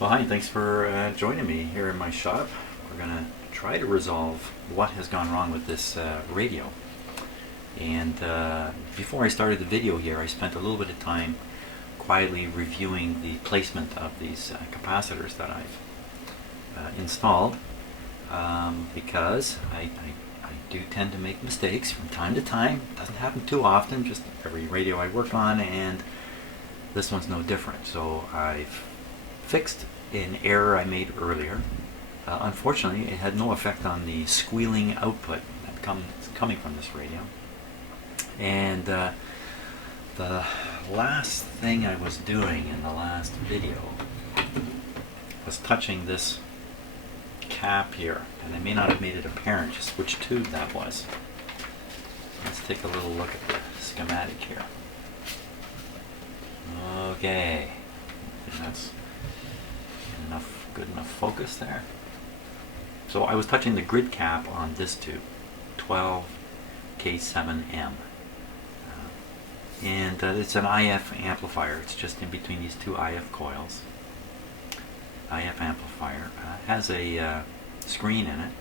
Well, hi, thanks for joining me here in my shop. We're going to try to resolve what has gone wrong with this radio. And before I started the video here, I spent a little bit of time quietly reviewing the placement of these capacitors that I've installed because I do tend to make mistakes from time to time. It doesn't happen too often, just every radio I work on, and this one's no different. So I've fixed an error I made earlier. Unfortunately, it had no effect on the squealing output that coming from this radio. And the last thing I was doing in the last video was touching this cap here, and I may not have made it apparent just which tube that was. Let's take a little look at the schematic here. Okay, I think that's good enough focus there. So I was touching the grid cap on this tube, 12K7M. And it's an IF amplifier. It's just in between these two IF coils. IF amplifier has a screen in it.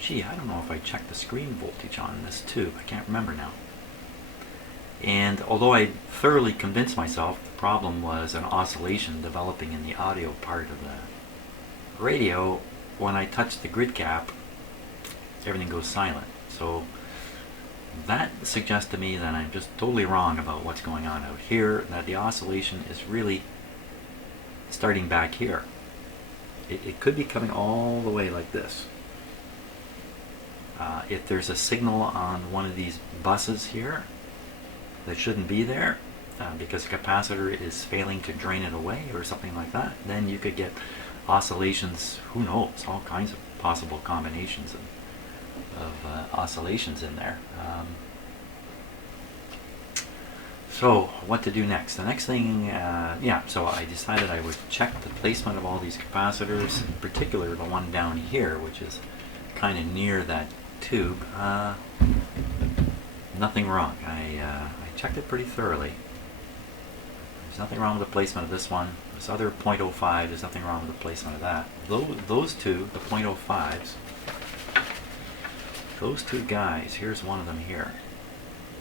Gee, I don't know if I checked the screen voltage on this tube. I can't remember now. And although I thoroughly convinced myself the problem was an oscillation developing in the audio part of the radio, when I touch the grid cap, everything goes silent. So that suggests to me that I'm just totally wrong about what's going on out here, that the oscillation is really starting back here. It could be coming all the way like this. If there's a signal on one of these buses here that shouldn't be there because the capacitor is failing to drain it away or something like that, then you could get oscillations, who knows, all kinds of possible combinations of oscillations in there. So what to do next? The next thing, so I decided I would check the placement of all these capacitors, in particular the one down here, which is kind of near that tube. Nothing wrong. I checked it pretty thoroughly. There's nothing wrong with the placement of this one. This other 0.05, there's nothing wrong with the placement of that. Those two, the 0.05s, those two guys, here's one of them here.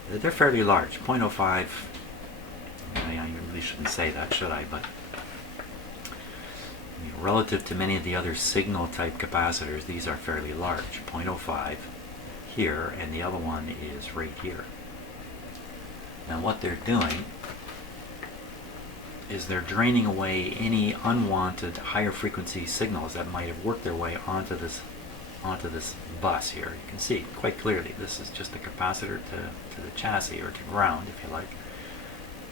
They're fairly large. 0.05, I really shouldn't say that, should I? But relative to many of the other signal type capacitors, these are fairly large. 0.05 here, and the other one is right here. Now what they're doing is they're draining away any unwanted higher frequency signals that might have worked their way onto this bus here. You can see quite clearly this is just a capacitor to the chassis, or to ground if you like,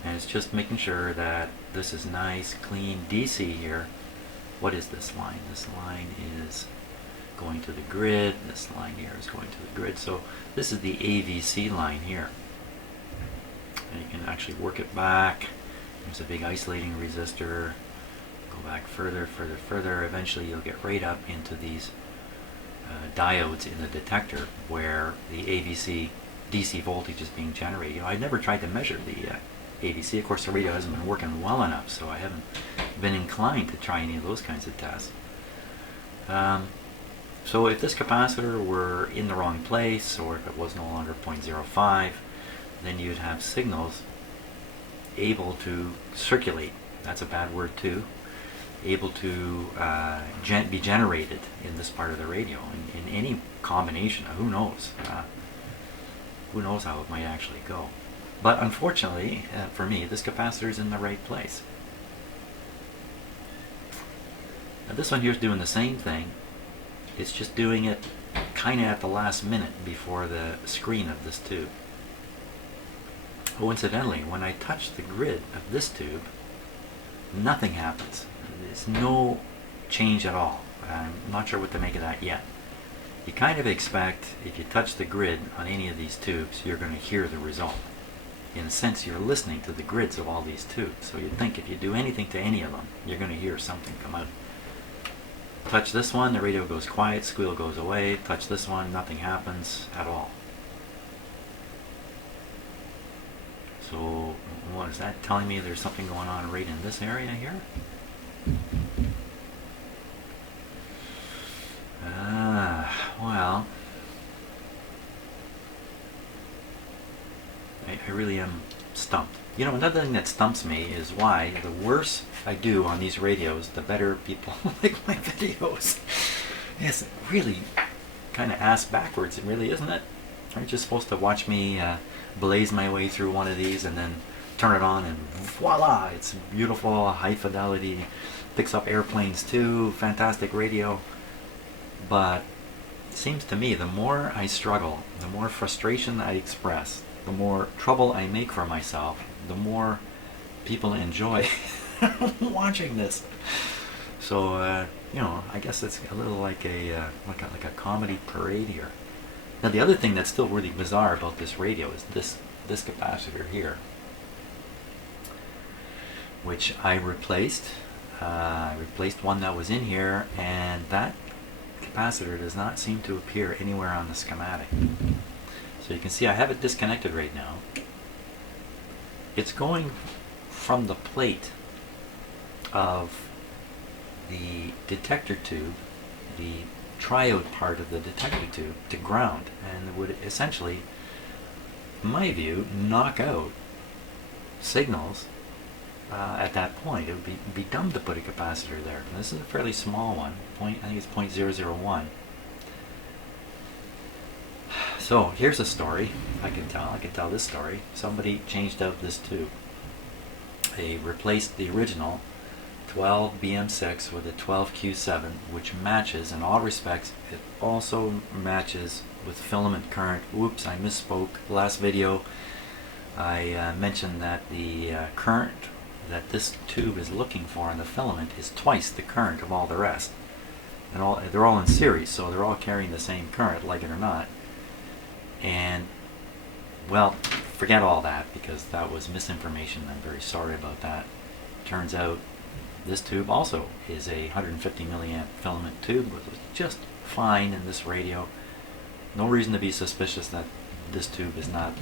and it's just making sure that this is nice clean DC here. What is this line? This line is going to the grid. This line here is going to the grid. So this is the AVC line here, and you can actually work it back. There's a big isolating resistor. Go back further. Eventually you'll get right up into these diodes in the detector where the AVC DC voltage is being generated. I never tried to measure the AVC. Of course, the radio hasn't been working well enough, so I haven't been inclined to try any of those kinds of tests. So if this capacitor were in the wrong place, or if it was no longer 0.05, then you'd have signals able to circulate. That's a bad word too. Able to be generated in this part of the radio in any combination. Who knows? Who knows how it might actually go? But unfortunately, for me, this capacitor is in the right place. Now this one here is doing the same thing. It's just doing it kind of at the last minute before the screen of this tube. Coincidentally, when I touch the grid of this tube, nothing happens. There's no change at all. I'm not sure what to make of that yet. You kind of expect, if you touch the grid on any of these tubes, you're going to hear the result. In a sense, you're listening to the grids of all these tubes. So you'd think if you do anything to any of them, you're going to hear something come out. Touch this one, the radio goes quiet, squeal goes away. Touch this one, nothing happens at all. So What is that telling me? There's something going on right in this area here. Well, I really am stumped. You know, another thing that stumps me is why the worse I do on these radios, the better people like my videos. It's really kind of ass backwards, really, isn't it? Aren't you supposed to watch me blaze my way through one of these and then turn it on and voila, it's beautiful, high fidelity, picks up airplanes too, fantastic radio. But it seems to me the more I struggle, the more frustration I express, the more trouble I make for myself, the more people enjoy watching this. So you know, I guess it's a little like a comedy parade here. Now the other thing that's still really bizarre about this radio is this capacitor here, which I replaced. I replaced one that was in here, and that capacitor does not seem to appear anywhere on the schematic. So you can see I have it disconnected right now. It's going from the plate of the detector tube, the triode part of the detector tube, to ground, and it would essentially, in my view, knock out signals. At that point, it would be dumb to put a capacitor there. And this is a fairly small one. I think it's 0.001. So here's a story I can tell this story. Somebody changed out this tube. They replaced the original 12BM6 with a 12Q7, which matches in all respects. It also matches with filament current. Whoops, I misspoke. Last video I mentioned that the current that this tube is looking for in the filament is twice the current of all the rest. And they're all in series, so they're all carrying the same current, like it or not. And, well, forget all that, because that was misinformation. I'm very sorry about that. Turns out this tube also is a 150 milliamp filament tube, which was just fine in this radio. No reason to be suspicious that this tube is not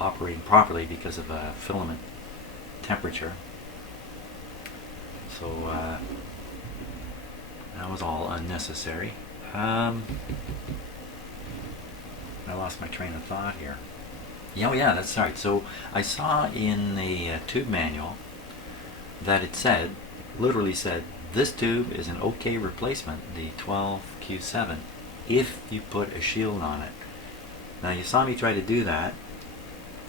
operating properly because of a filament temperature. So that was all unnecessary. I lost my train of thought here. Oh yeah, that's right. So I saw in the tube manual that it said, literally said, this tube is an okay replacement, the 12Q7, if you put a shield on it. Now you saw me try to do that,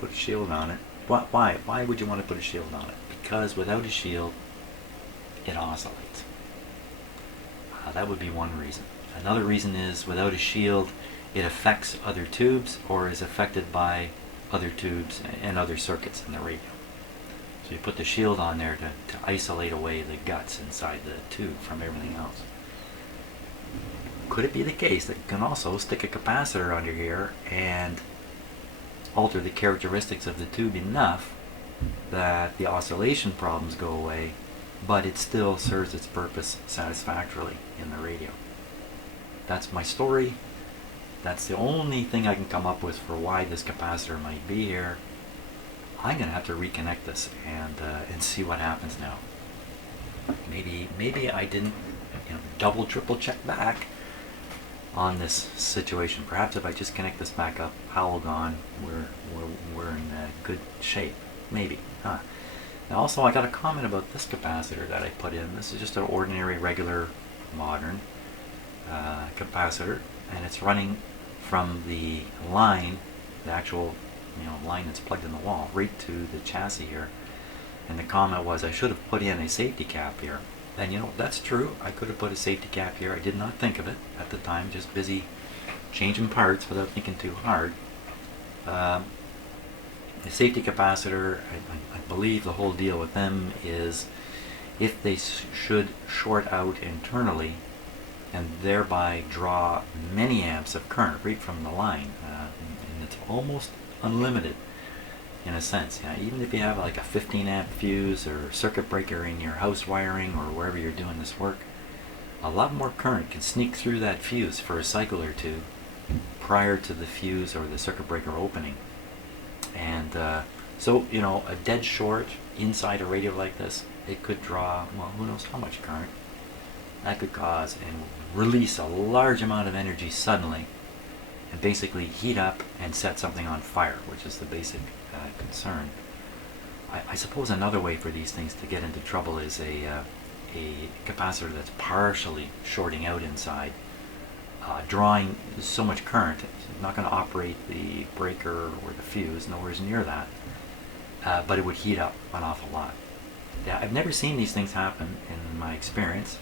put a shield on it. Why? Why would you want to put a shield on it? Because without a shield, it oscillates. That would be one reason. Another reason is without a shield, it affects other tubes or is affected by other tubes and other circuits in the radio. So you put the shield on there to isolate away the guts inside the tube from everything else. Could it be the case that you can also stick a capacitor under here and alter the characteristics of the tube enough that the oscillation problems go away, but it still serves its purpose satisfactorily in the radio? That's my story. That's the only thing I can come up with for why this capacitor might be here. I'm going to have to reconnect this and see what happens now. Maybe I didn't double, triple check back on this situation. Perhaps if I just connect this back up, howl gone, we're in good shape. Maybe. Huh. Now also I got a comment about this capacitor that I put in. This is just an ordinary, regular, modern capacitor, and it's running from the line, the actual line that's plugged in the wall, right to the chassis here. And the comment was I should have put in a safety cap here. And that's true. I could have put a safety cap here. I did not think of it at the time, just busy changing parts without thinking too hard. The safety capacitor, I believe the whole deal with them is if they should short out internally and thereby draw many amps of current right from the line, and it's almost unlimited in a sense. Even if you have like a 15 amp fuse or circuit breaker in your house wiring or wherever you're doing this work, a lot more current can sneak through that fuse for a cycle or two prior to the fuse or the circuit breaker opening. And So, you know, a dead short inside a radio like this, it could draw, well, who knows how much current. That could cause and release a large amount of energy suddenly and basically heat up and set something on fire, which is the basic concern. I suppose another way for these things to get into trouble is a capacitor that's partially shorting out inside, drawing so much current, it's not going to operate the breaker or the fuse, nowhere near that, but it would heat up an awful lot. Yeah, I've never seen these things happen in my experience.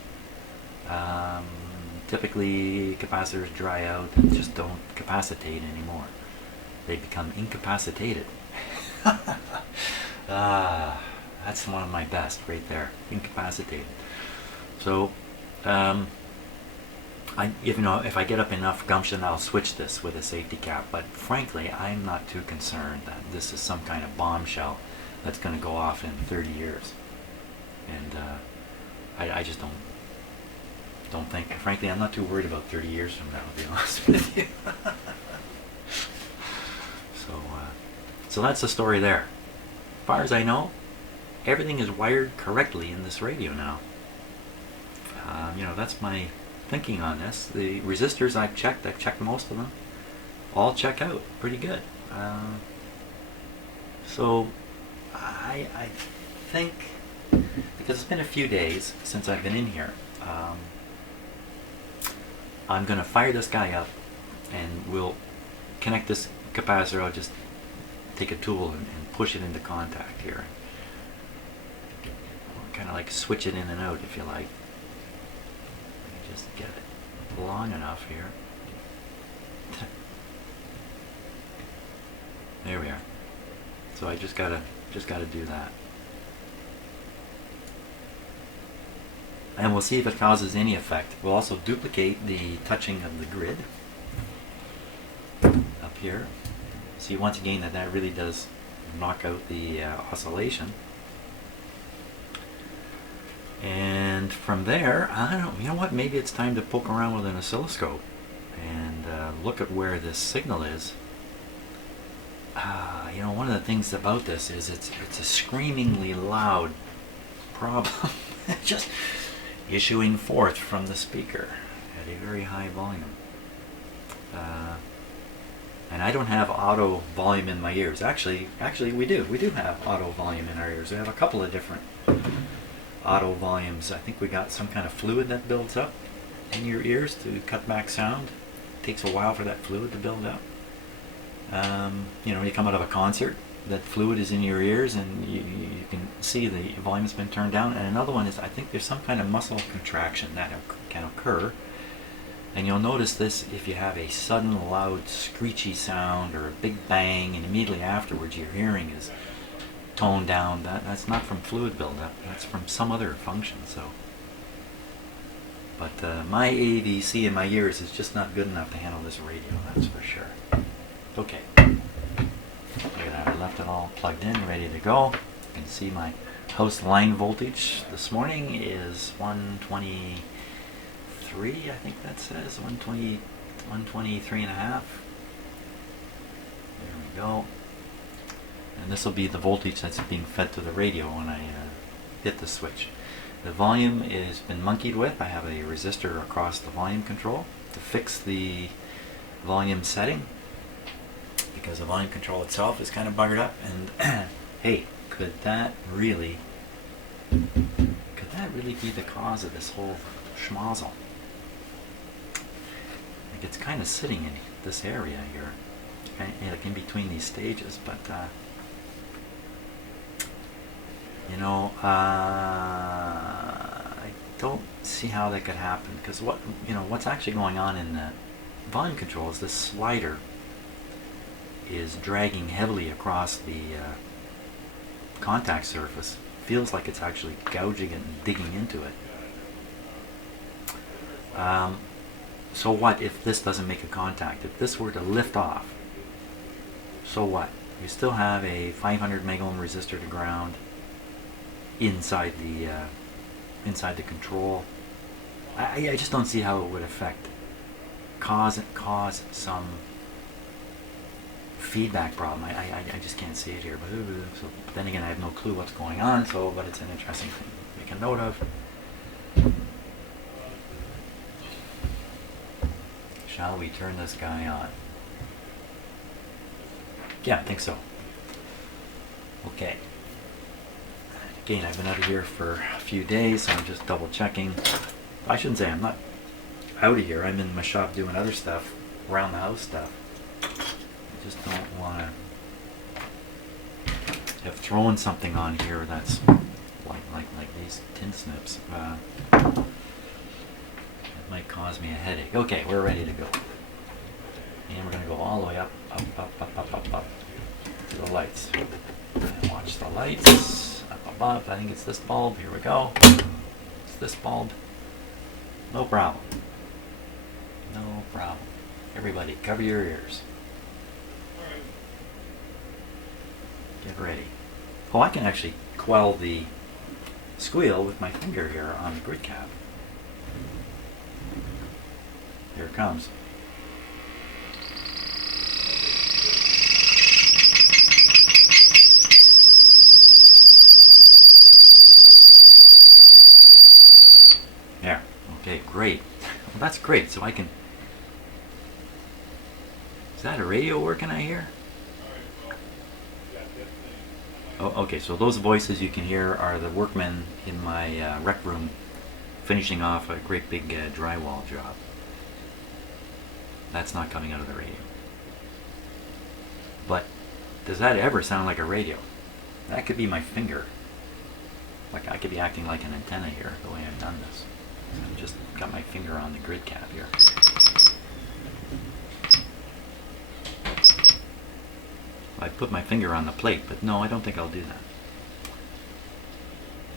Typically capacitors dry out and just don't capacitate anymore. They become incapacitated. That's one of my best right there, incapacitated. So if I get up enough gumption, I'll switch this with a safety cap, but frankly I'm not too concerned that this is some kind of bombshell that's going to go off in 30 years. And I just don't think, frankly I'm not too worried about 30 years from now, to be honest with you. So that's the story there. As far as I know, everything is wired correctly in this radio now. That's my thinking on this. The resistors I've checked most of them, all check out pretty good. So I think, because it's been a few days since I've been in here, I'm going to fire this guy up and we'll connect this capacitor. I'll just take a tool and push it into contact here. Kind of like switch it in and out, if you like. Just get it long enough here. There we are. So I just gotta do that. And we'll see if it causes any effect. We'll also duplicate the touching of the grid up here. See once again that really does knock out the oscillation. And from there, I don't know, you know what, maybe it's time to poke around with an oscilloscope and look at where this signal is. One of the things about this is it's a screamingly loud problem. Just issuing forth from the speaker at a very high volume. And I don't have auto volume in my ears. Actually we do have auto volume in our ears. We have a couple of different auto volumes. I think we got some kind of fluid that builds up in your ears to cut back sound. It takes a while for that fluid to build up. When you come out of a concert, that fluid is in your ears and you can see the volume's been turned down. And another one is, I think there's some kind of muscle contraction that can occur. And you'll notice this if you have a sudden loud screechy sound or a big bang and immediately afterwards your hearing is toned down. That's not from fluid buildup, that's from some other function. But my AVC in my ears is just not good enough to handle this radio, that's for sure. Okay, look at that, I left it all plugged in, ready to go. You can see my house line voltage this morning is 123, I think that says 123 and a half. There we go. And this will be the voltage that's being fed to the radio when I hit the switch. The volume has been monkeyed with. I have a resistor across the volume control to fix the volume setting, because the volume control itself is kind of buggered up. And hey, could that really be the cause of this whole schmozzle? Like, it's kind of sitting in this area here, like in between these stages, but I don't see how that could happen, because what's actually going on in the volume control is this slider is dragging heavily across the contact surface. Feels like it's actually gouging it and digging into it. So what if this doesn't make a contact? If this were to lift off, so what? You still have a 500 megohm resistor to ground inside the control. I just don't see how it would cause some feedback problem. I just can't see it here. But then again, I have no clue what's going on. But it's an interesting thing to make a note of. Shall we turn this guy on? Yeah, I think so. Okay. Again, I've been out of here for a few days, so I'm just double checking. I shouldn't say I'm not out of here. I'm in my shop doing other stuff, around the house stuff. I just don't want to have thrown something on here that's like these tin snips. It might cause me a headache. Okay, we're ready to go. And we're going to go all the way up to the lights. And watch the lights. Up above. I think it's this bulb. Here we go. It's this bulb. No problem. No problem. Everybody, cover your ears. Get ready. Oh, I can actually quell the squeal with my finger here on the grid cap. Here it comes. There. Okay, great. Well, that's great. So I can... Is that a radio working out here? Oh, okay, so those voices you can hear are the workmen in my rec room finishing off a great big drywall job. That's not coming out of the radio. But does that ever sound like a radio? That could be my finger. Like I could be acting like an antenna here, the way I've done this. I've just got my finger on the grid cap here. I put my finger on the plate, but no, I don't think I'll do that.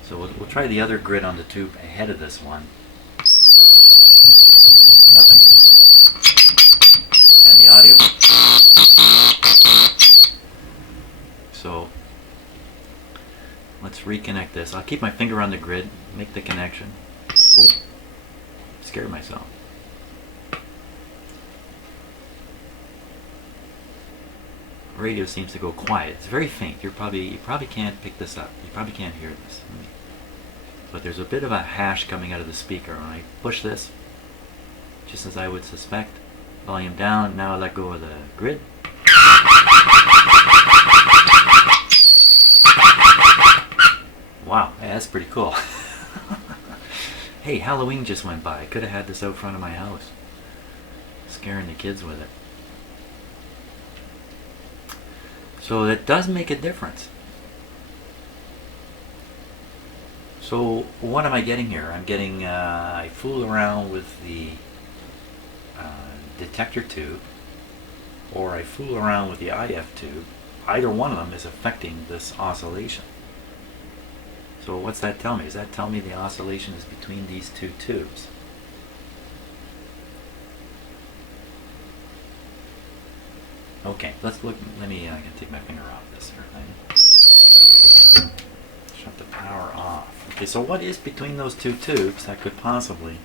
So we'll try the other grid on the tube ahead of this one. Nothing. And the audio. So let's reconnect this. I'll keep my finger on the grid, make the connection. Oh, scared myself. Radio seems to go quiet. It's very faint. You probably can't pick this up. You probably can't hear this. But there's a bit of a hash coming out of the speaker. When I push this, just as I would suspect, volume down. Now I let go of the grid. Wow, yeah, that's pretty cool. Hey, Halloween just went by. I could have had this out front of my house, scaring the kids with it. So that does make a difference. So what am I getting here? I'm getting, I fool around with the detector tube, or I fool around with the IF tube. Either one of them is affecting this oscillation. So what's that tell me? Does that tell me the oscillation is between these two tubes? Okay, let's look. Let me. I can take my finger off this here thing. Shut the power off. Okay, so what is between those two tubes that could possibly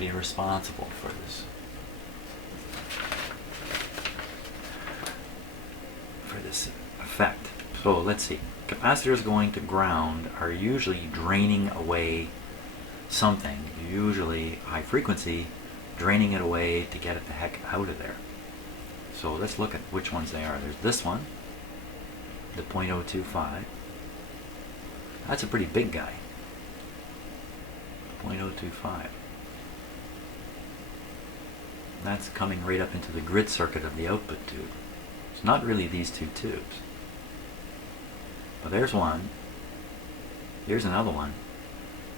be responsible for this? Effect. So let's see. Capacitors going to ground are usually draining away something. Usually high frequency, draining it away to get it the heck out of there. So let's look at which ones they are. There's this one, the 0.025. That's a pretty big guy. 0.025. That's coming right up into the grid circuit of the output tube. It's not really these two tubes. But there's one. Here's another one.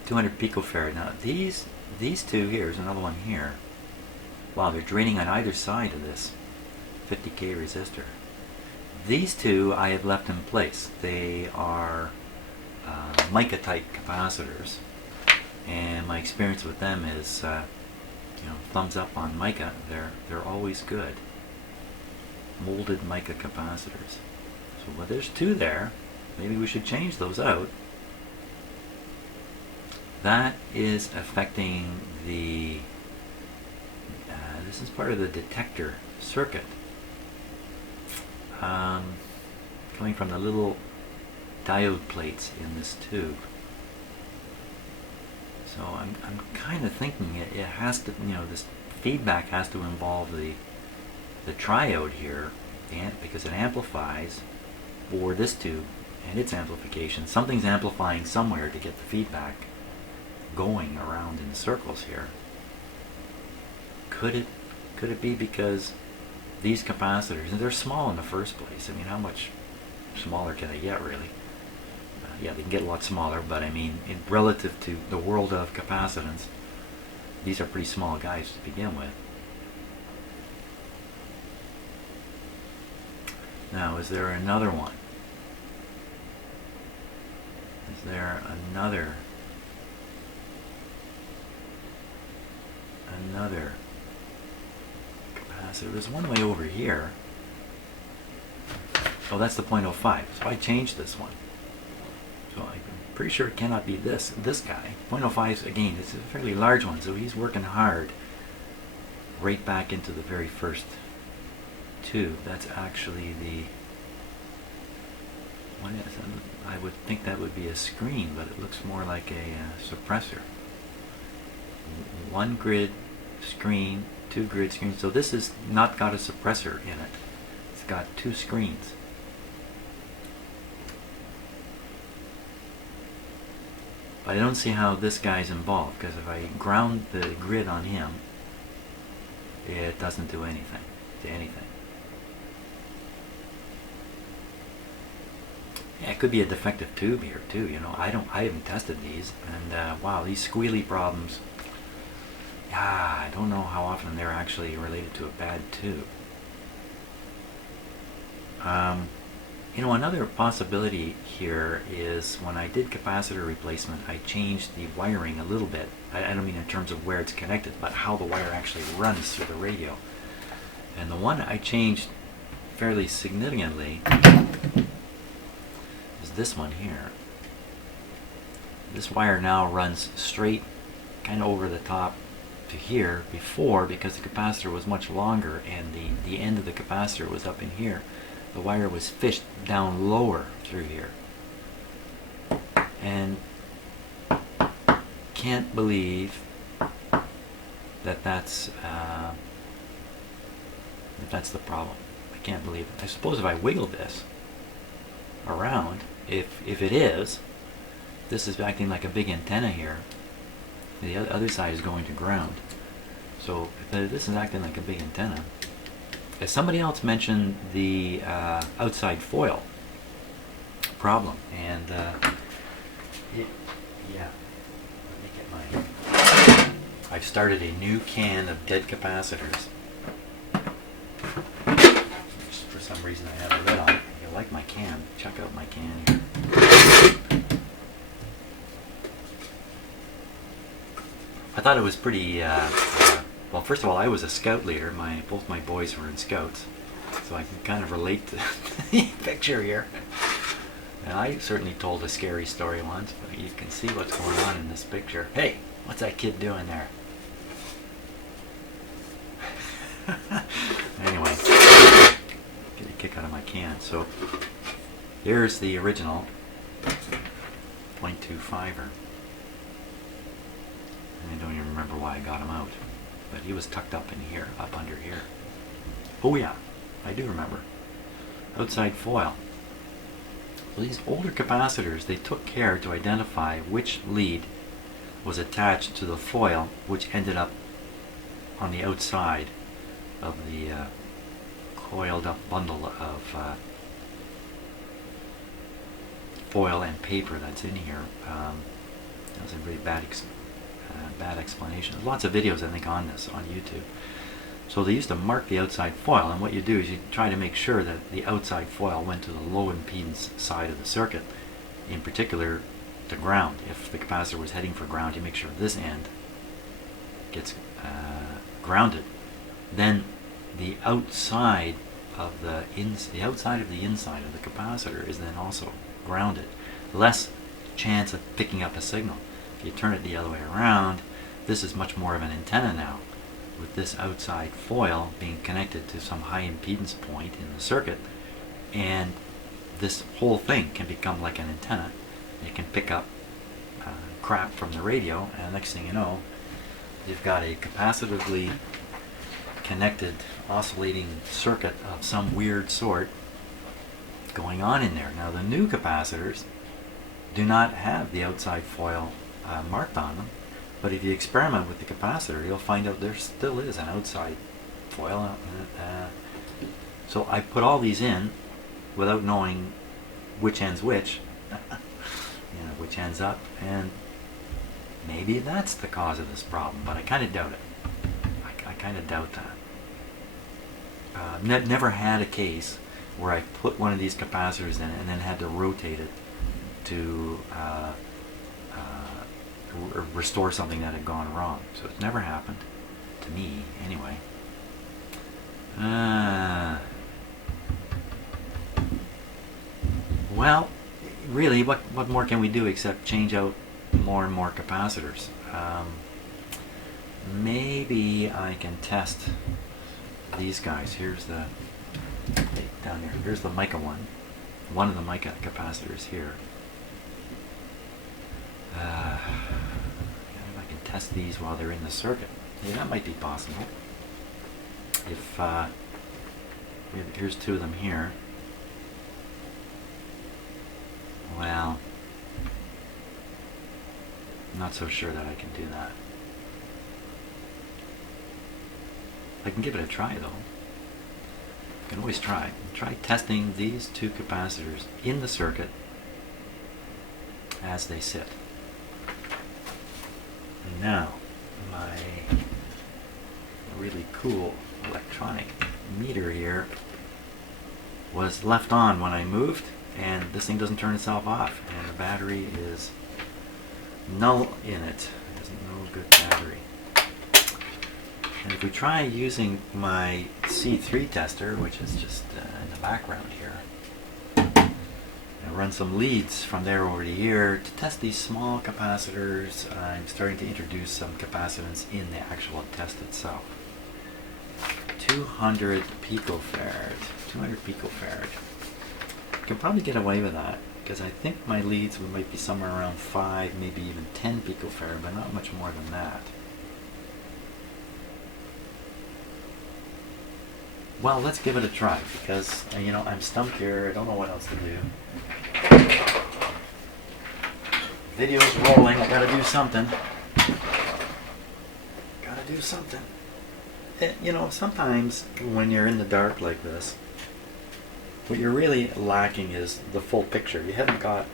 200 picofarad. Now these two here, there's another one here. Wow, they're draining on either side of this 50K resistor. These two I have left in place. They are mica type capacitors, and my experience with them is, thumbs up on mica. They're always good. Molded mica capacitors. So, well, there's two there. Maybe we should change those out. That is affecting the. This is part of the detector circuit. coming from the little diode plates in this tube. So I'm kind of thinking it has to, this feedback has to involve the triode here, because it amplifies for this tube and its amplification. Something's amplifying somewhere to get the feedback going around in circles here. Could it be because these capacitors, they're small in the first place? I mean, how much smaller can they get, really? Yeah, they can get a lot smaller, but I mean, relative to the world of capacitance, these are pretty small guys to begin with. Now, is there another one? Is there another capacitor? There's one way over here. Oh, that's the 0.05. So I changed this one. So I'm pretty sure it cannot be this guy. 0.05, again, it's a fairly large one, so he's working hard right back into the very first tube. That's actually the, what is it? I would think that would be a screen, but it looks more like a suppressor. One grid screen, two grid screens. So this has not got a suppressor in it. It's got two screens. But I don't see how this guy's involved, because if I ground the grid on him, it doesn't do anything to anything. Yeah, it could be a defective tube here too. I haven't tested these, and wow, these squealy problems. Yeah, I don't know how often they're actually related to a bad tube. Another possibility here is when I did capacitor replacement, I changed the wiring a little bit. I don't mean in terms of where it's connected, but how the wire actually runs through the radio. And the one I changed fairly significantly is this one here. This wire now runs straight kind of over the top to here. Before, because the capacitor was much longer and the end of the capacitor was up in here, the wire was fished down lower through here. And can't believe that's the problem. I can't believe it. I suppose if I wiggle this around, if it is, this is acting like a big antenna here. The other side is going to ground. So if this is acting like a big antenna. As somebody else mentioned the outside foil problem, and yeah, let me get my. I've started a new can of dead capacitors. For some reason, I have a lid on it. If you like my can, check out my can here. I thought it was pretty. Well, first of all, I was a scout leader. Both my boys were in scouts, so I can kind of relate to the picture here. And I certainly told a scary story once, but you can see what's going on in this picture. Hey, what's that kid doing there? Anyway, get a kick out of my can. So here's the original 0.25er. I don't even remember why I got him out. But he was tucked up in here, up under here. Oh yeah, I do remember. Outside foil. So these older capacitors, they took care to identify which lead was attached to the foil, which ended up on the outside of the coiled up bundle of foil and paper that's in here. That was a very bad explanation. There's lots of videos, I think, on this on YouTube. So they used to mark the outside foil, and what you do is you try to make sure that the outside foil went to the low impedance side of the circuit, in particular to ground. If the capacitor was heading for ground, you make sure this end gets grounded. Then the outside of the inside of the capacitor is then also grounded. Less chance of picking up a signal. If you turn it the other way around, this is much more of an antenna now, with this outside foil being connected to some high impedance point in the circuit, And this whole thing can become like an antenna. It can pick up crap from the radio, and next thing you know, you've got a capacitively connected oscillating circuit of some weird sort going on in there. Now, the new capacitors do not have the outside foil marked on them, but if you experiment with the capacitor, you'll find out there still is an outside foil. So I put all these in without knowing which end's which, which end's up, and maybe that's the cause of this problem, but I kind of doubt it. I kind of doubt that. Never had a case where I put one of these capacitors in and then had to rotate it to restore something that had gone wrong. So it's never happened to me, anyway. Well, really, what more can we do except change out more and more capacitors? Maybe I can test these guys. Here's the down here. Here's the mica one of the mica capacitors here. If I can test these while they're in the circuit. Yeah, that might be possible. If here's two of them here. Well, I'm not so sure that I can do that. I can give it a try though. I can always try. Try testing these two capacitors in the circuit as they sit. And now, my really cool electronic meter here was left on when I moved, and this thing doesn't turn itself off, and the battery is null in it. There's no good battery. And if we try using my C3 tester, which is just in the background here, and run some leads from there over to here to test these small capacitors, I'm starting to introduce some capacitance in the actual test itself. 200 picofarad. 200 picofarad. I can probably get away with that because I think my leads might be somewhere around 5, maybe even 10 picofarad, but not much more than that. Well, let's give it a try because, I'm stumped here. I don't know what else to do. Video's rolling. I gotta do something. Sometimes when you're in the dark like this, what you're really lacking is the full picture. You haven't got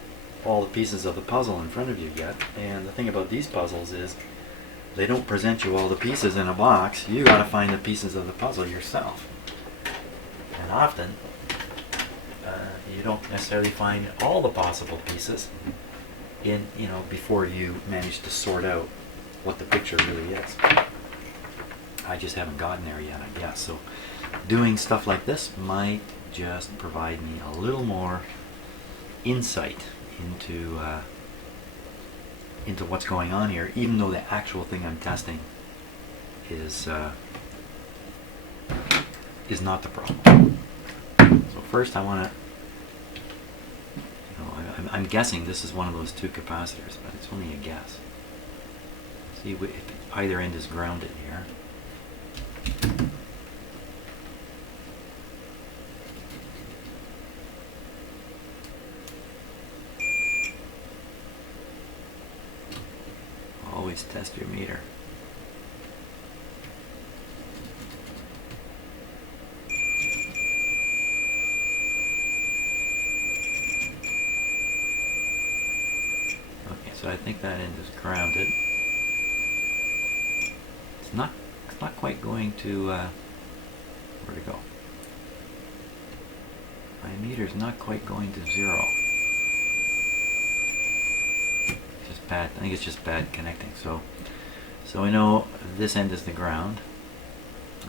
all the pieces of the puzzle in front of you yet. And the thing about these puzzles is they don't present you all the pieces in a box. You gotta find the pieces of the puzzle yourself. And often, you don't necessarily find all the possible pieces before you manage to sort out what the picture really is. I just haven't gotten there yet, I guess. So doing stuff like this might just provide me a little more insight into what's going on here, even though the actual thing I'm testing is not the problem. So first I want to, I'm guessing this is one of those two capacitors, but it's only a guess. See if either end is grounded here. Always test your meter. Okay, so I think that end is grounded. It's not quite going to where to go. My meter's not quite going to 0. Just bad. I think it's just bad connecting. So we know this end is the ground.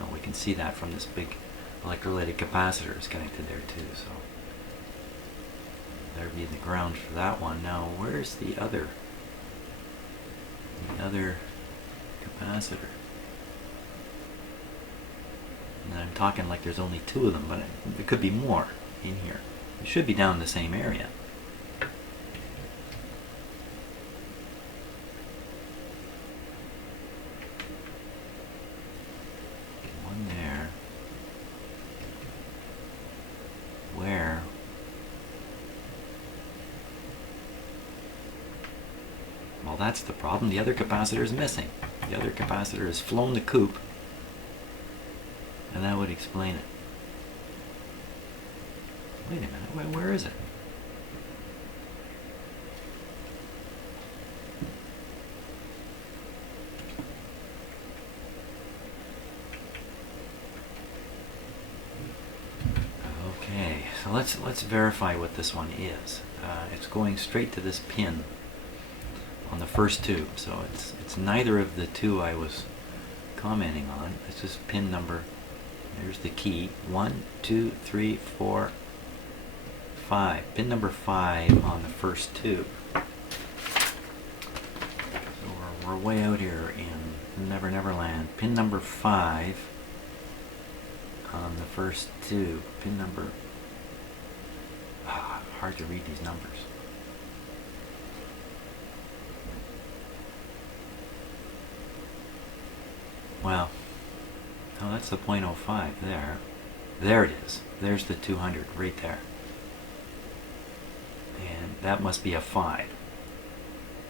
Oh, we can see that from this big electrolytic capacitor is connected there too. So there'd be the ground for that one. Now where's the other capacitor? And I'm talking like there's only 2 of them, but it could be more. in here. It should be down in the same area. One there. Where? Well, that's the problem. The other capacitor is missing. The other capacitor has flown the coop, and that would explain it. Wait a minute, where is it? Okay, so let's verify what this one is. It's going straight to this pin on the first tube, so it's neither of the two I was commenting on. It's just pin number. There's the key. 1, 2, 3, 4, 5. Pin number 5 on the first tube. So we're way out here in Never Never Land. Pin number 5 on the first tube. Pin number. Hard to read these numbers. Well, oh, that's the 0.05 there. There it is. There's the 200 right there. And that must be a 5.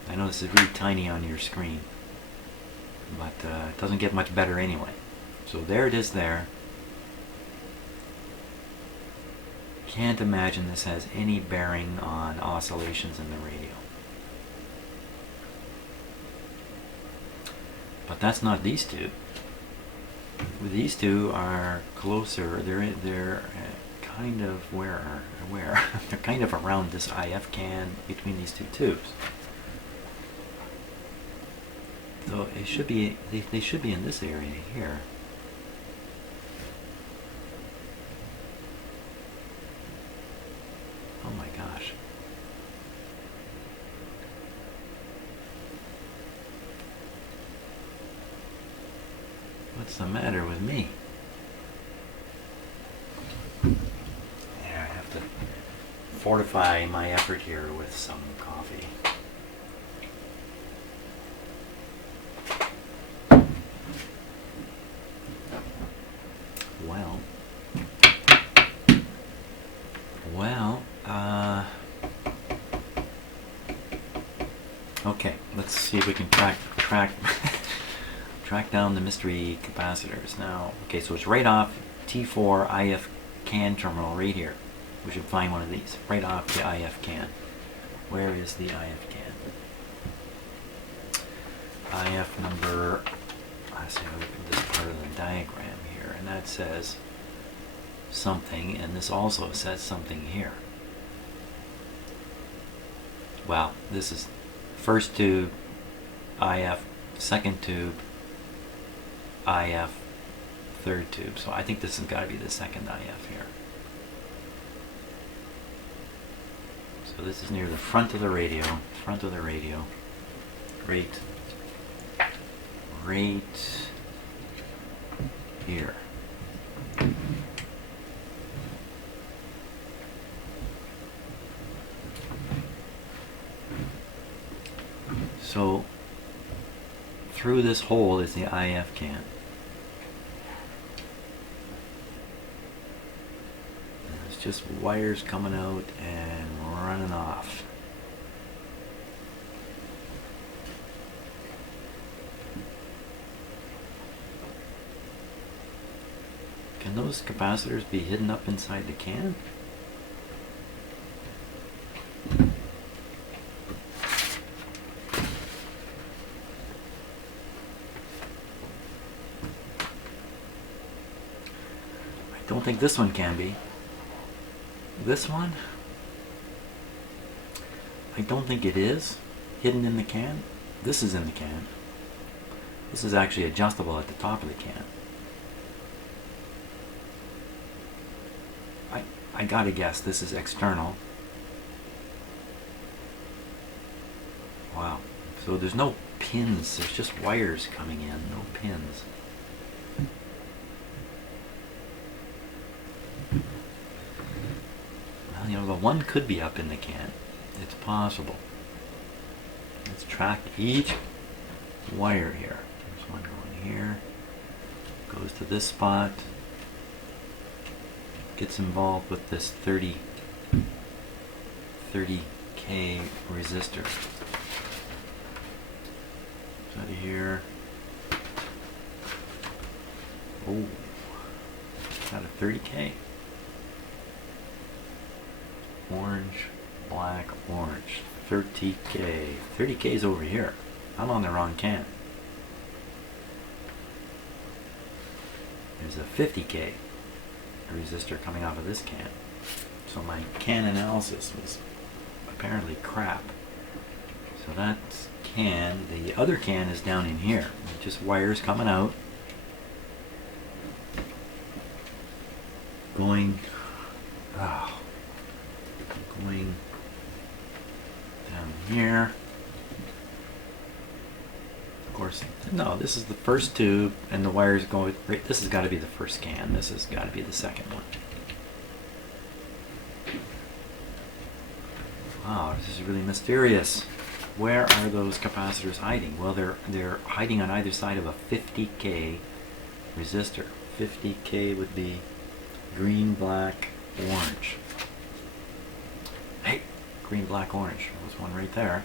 I know this is really tiny on your screen, but it doesn't get much better anyway. So there it is there. Can't imagine this has any bearing on oscillations in the radio. But that's not these two. These two are closer. They're kind of where? They're kind of around this IF can between these two tubes. So it should be. They should be in this area here. Oh my gosh. What's the matter with me? Yeah, I have to fortify my effort here with some coffee. Okay, let's see if we can track down the mystery capacitors. Now, okay, so it's right off T4 IF can terminal right here. We should find one of these right off the IF can. Where is the IF can? IF number, let's see, I'll look at this part of the diagram here, and that says something, and this also says something here. Well, this is first tube, IF, second tube, IF, third tube. So I think this has got to be the second IF here. So this is near the front of the radio, right here. So through this hole is the IF can. And it's just wires coming out and running off. Can those capacitors be hidden up inside the can? I don't think this one can be. This one? I don't think it is hidden in the can. This is in the can. This is actually adjustable at the top of the can. I gotta guess this is external. Wow. So there's no pins, there's just wires coming in, no pins. one could be up in the can. It's possible. Let's track each wire here. There's one going here, goes to this spot, gets involved with this 30K resistor. Out of here. Oh, got a 30K. Orange, black, orange. 30K. 30K is over here. I'm on the wrong can. There's a 50K resistor coming off of this can. So my can analysis was apparently crap. So that's can. The other can is down in here. Just wires coming out. Going down here. Of course, no, this is the first tube, and the wires going right. This has got to be the first can. This has got to be the second one. Wow, this is really mysterious. Where are those capacitors hiding? Well, they're hiding on either side of a 50K resistor. 50K would be green, black, orange. Hey, green, black, orange. There's one right there.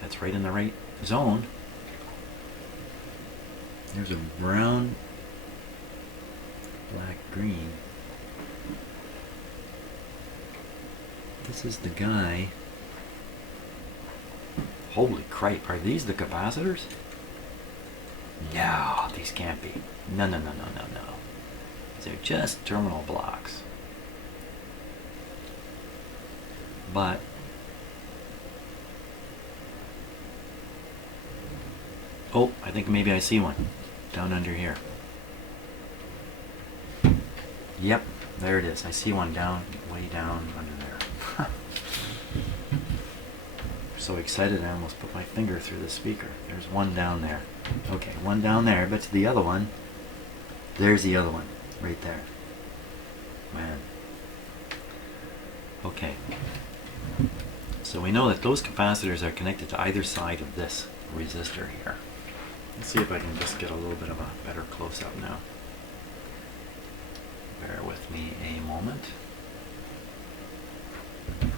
That's right in the right zone. There's a brown, black, green. This is the guy. Holy cripe, are these the capacitors? No, these can't be. No. They're just terminal blocks. But oh, I think maybe I see one down under here. Yep, there it is. I see one way down under there. So excited I almost put my finger through the speaker. There's one down there. Okay, one down there, but the other one, there's the other one right there. Man. Okay. So we know that those capacitors are connected to either side of this resistor here. Let's see if I can just get a little bit of a better close-up now. Bear with me a moment. Get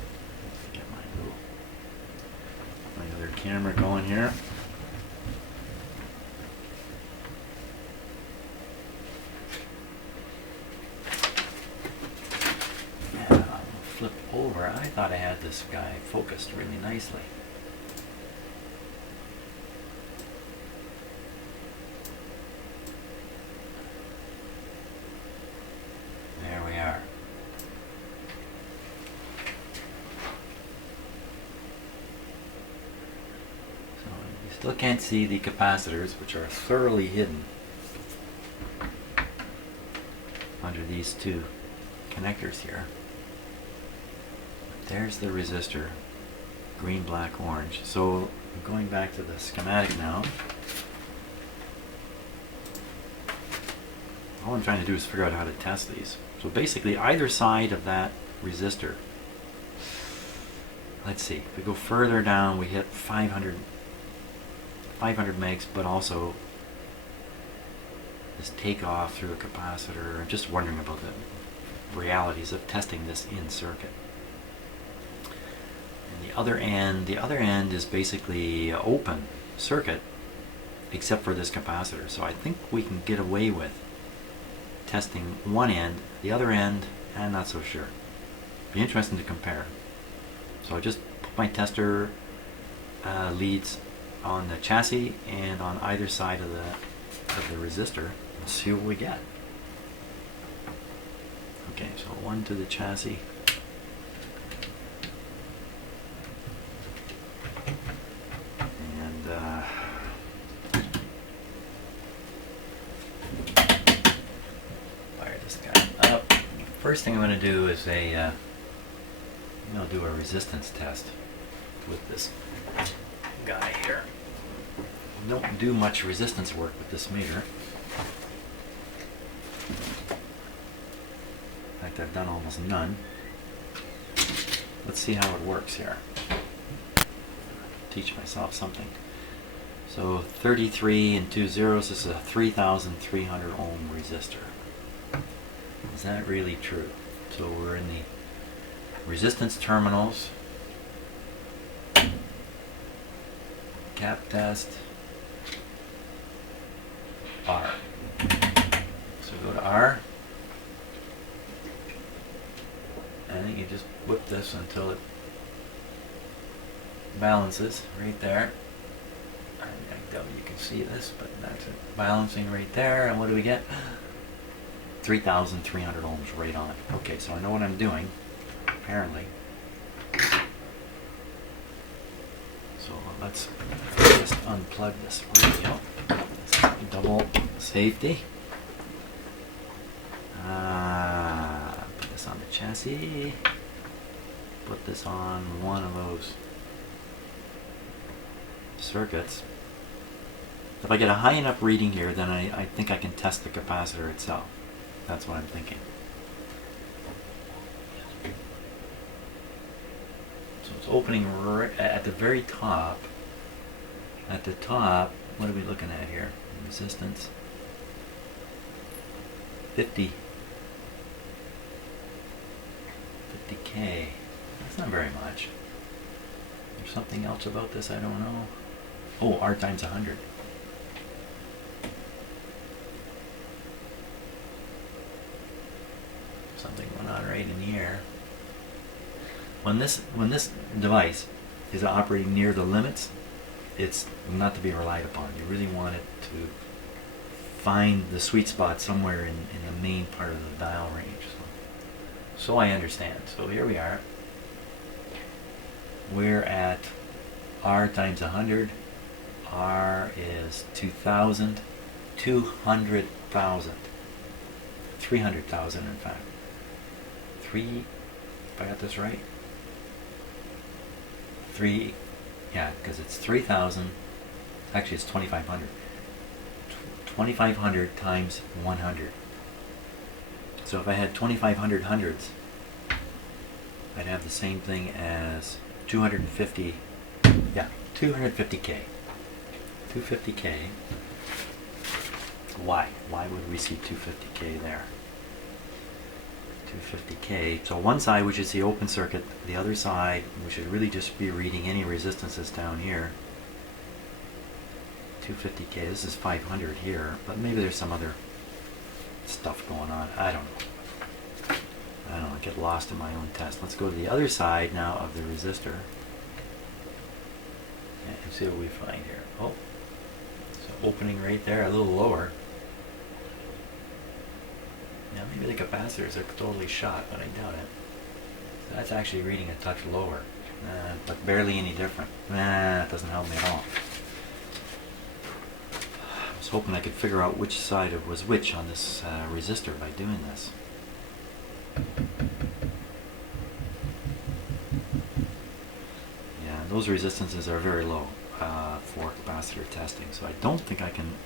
my other camera going here. And I'll flip over. I thought I had this guy focused really nicely. There we are. So you still can't see the capacitors, which are thoroughly hidden under these two connectors here. There's the resistor, green, black, orange. So going back to the schematic now. All I'm trying to do is figure out how to test these. So basically either side of that resistor, let's see, if we go further down we hit 500 megs, but also this takeoff through a capacitor. I'm just wondering about the realities of testing this in circuit. And the other end is basically open circuit except for this capacitor. So I think we can get away with testing one end. The other end, I'm not so sure. Be interesting to compare. So I just put my tester leads on the chassis and on either side of the resistor. We'll see what we get. Okay, so one to the chassis. And fire this guy up. First thing I'm going to do is do a resistance test with this guy here. Don't do much resistance work with this meter. In fact, I've done almost none. let's see how it works here. Teach myself something. So 33 and 2 zeros, this is a 3,300 ohm resistor. Is that really true? So we're in the resistance terminals. Cap test. R. So go to R. And then you just whip this until it balances right there. I doubt you can see this, but that's it. Balancing right there. And what do we get? 3,300 ohms right on. Okay, so I know what I'm doing, apparently. So let's just unplug this radio. Double safety. Put this on the chassis. Put this on one of those circuits. If I get a high enough reading here, then I think I can test the capacitor itself. That's what I'm thinking. So it's opening right at the very top. At the top, what are we looking at here? Resistance 50K. That's not very much. There's something else about this I don't know. Oh, R times 100. Something went on right in here. When this device is operating near the limits, it's not to be relied upon. You really want it to find the sweet spot somewhere in the main part of the dial range. So I understand. So here we are. We're at R times 100. R is 2,000. 200,000. 300,000 in fact. If I got this right? Yeah, because it's 3,000. Actually, it's 2,500. 2,500 times 100. So if I had 2,500 hundreds, I'd have the same thing as 250. Yeah, 250K. 250K. Why? Why would we see 250K there? 250K. So one side, which is the open circuit, the other side, we should really just be reading any resistances down here. 250K. This is 500 here, but maybe there's some other stuff going on. I don't know. I get lost in my own test. Let's go to the other side now of the resistor and see what we find here. Oh, so opening right there, a little lower. Now maybe the capacitors are totally shot, but I doubt it. So that's actually reading a touch lower, but barely any different. It doesn't help me at all. I was hoping I could figure out which side was which on this resistor by doing this. Yeah, those resistances are very low for capacitor testing, so I don't think I can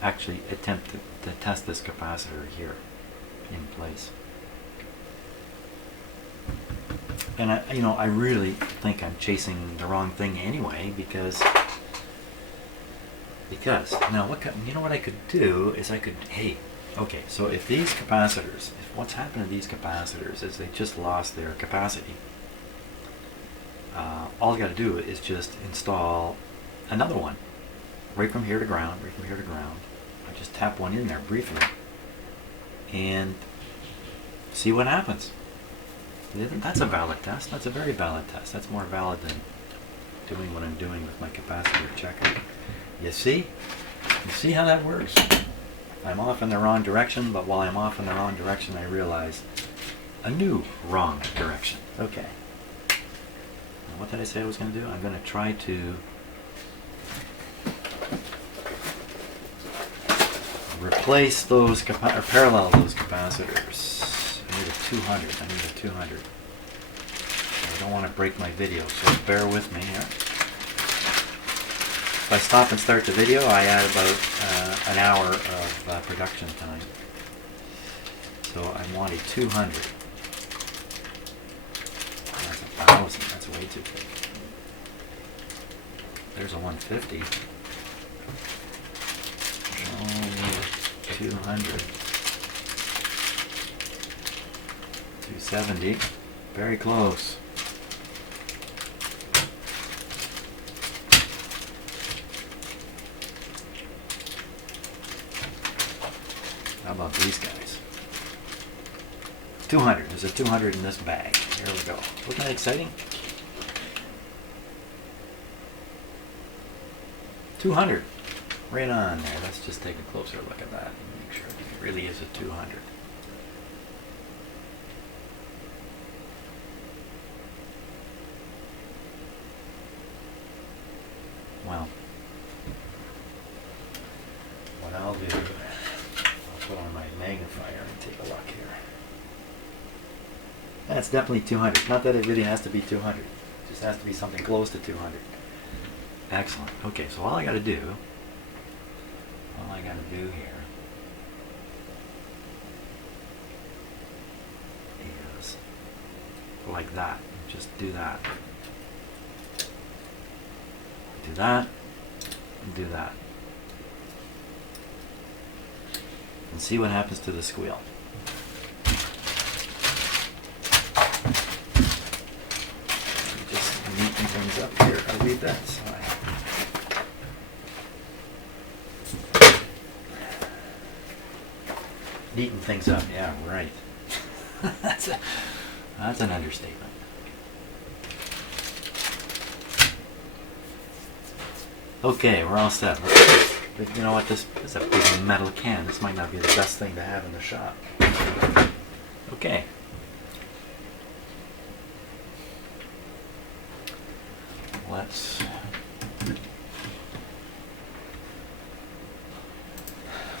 actually attempt to test this capacitor here in place. And I really think I'm chasing the wrong thing anyway, because now what I could do is okay, so if these capacitors, what's happened to these capacitors is they just lost their capacity. All I got to do is just install another one, right from here to ground, I just tap one in there briefly and see what happens. That's a valid test. That's a very valid test. That's more valid than doing what I'm doing with my capacitor checker. You see how that works? I'm off in the wrong direction, but while I'm off in the wrong direction, I realize a new wrong direction. Okay. Now what did I say I was going to do? I'm going to try to replace those or parallel those capacitors. I need a 200. I don't want to break my video, so bear with me here. If I stop and start the video, I add about an hour of production time. So I want a 200. That's about that's way too thick. There's a 150. Show me 200. 270. Very close. How about these guys? 200. There's a 200 in this bag. Here we go. Wasn't that exciting? 200. Right on there. Let's just take a closer look at that and make sure it really is a 200. Well, what I'll do, I'll put on my magnifier and take a look here. That's definitely 200. Not that it really has to be 200. It just has to be something close to 200. Excellent. Okay, so all I got to do here is like that. Just do that. Do that. And do that. And see what happens to the squeal. Just neaten things up here. I'll leave that aside. Neaten things up, yeah, right. that's an understatement. Okay, we're all set. But you know what? This is a big metal can. This might not be the best thing to have in the shop. Okay. Let's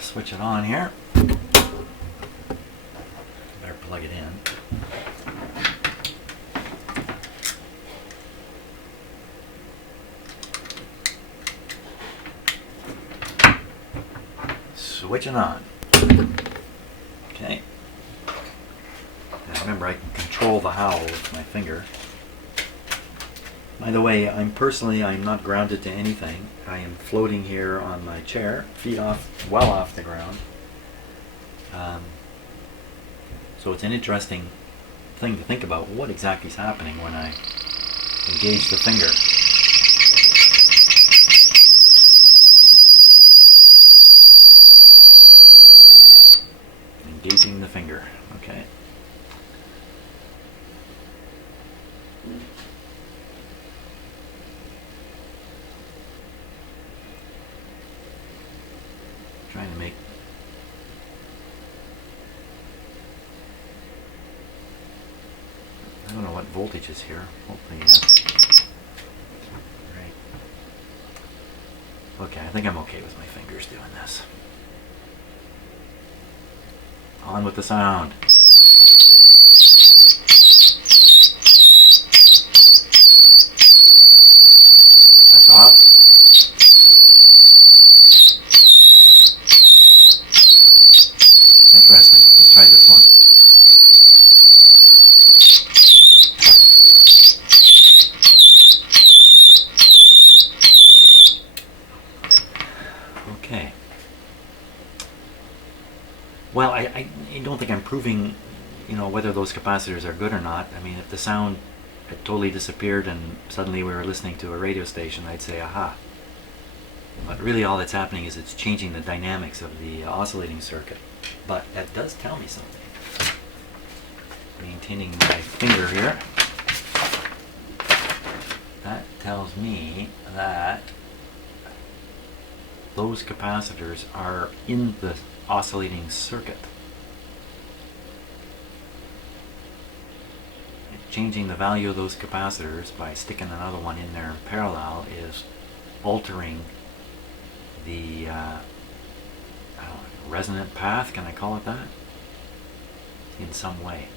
switch it on here. Better plug it in. Switching on. Okay. Now remember, I can control the howl with my finger. By the way, I'm not grounded to anything. I am floating here on my chair, feet off, well off the ground. So it's an interesting thing to think about. What exactly is happening when I engage the finger? Engaging the finger. Okay. Trying to make I don't know what voltage is here. Hopefully, right. Okay, I think I'm okay with my fingers doing this. On with the sound. That's off. Interesting. Let's try this one. Okay. Well, I don't think I'm proving, whether those capacitors are good or not. I mean, if the sound had totally disappeared and suddenly we were listening to a radio station, I'd say, aha. But really all that's happening is it's changing the dynamics of the oscillating circuit. But that does tell me something. Maintaining my finger here. That tells me that those capacitors are in the oscillating circuit. Changing the value of those capacitors by sticking another one in there in parallel is altering the resonant path, can I call it that? In some way.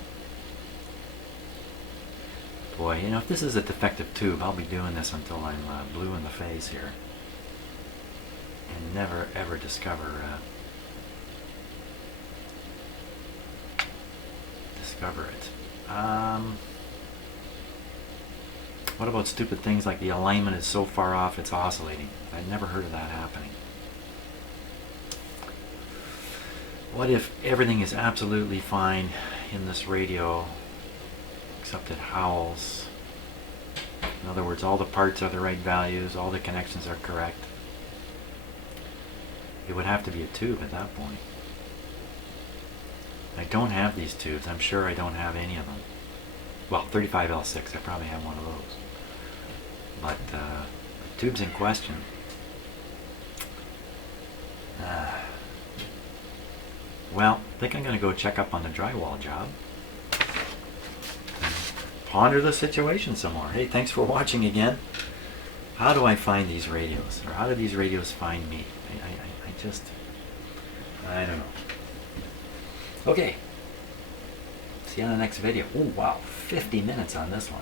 Boy, if this is a defective tube, I'll be doing this until I'm blue in the face here. And never ever discover it. What about stupid things like the alignment is so far off it's oscillating? I've never heard of that happening. What if everything is absolutely fine in this radio except it howls? In other words, all the parts are the right values, all the connections are correct. It would have to be a tube at that point. I don't have these tubes. I'm sure I don't have any of them. Well, 35L6, I probably have one of those. But the tubes in question, well, I think I'm going to go check up on the drywall job. Ponder the situation some more. Hey, thanks for watching again. How do I find these radios? Or how do these radios find me? I don't know. Okay. See you on the next video. Oh, wow. 50 minutes on this one.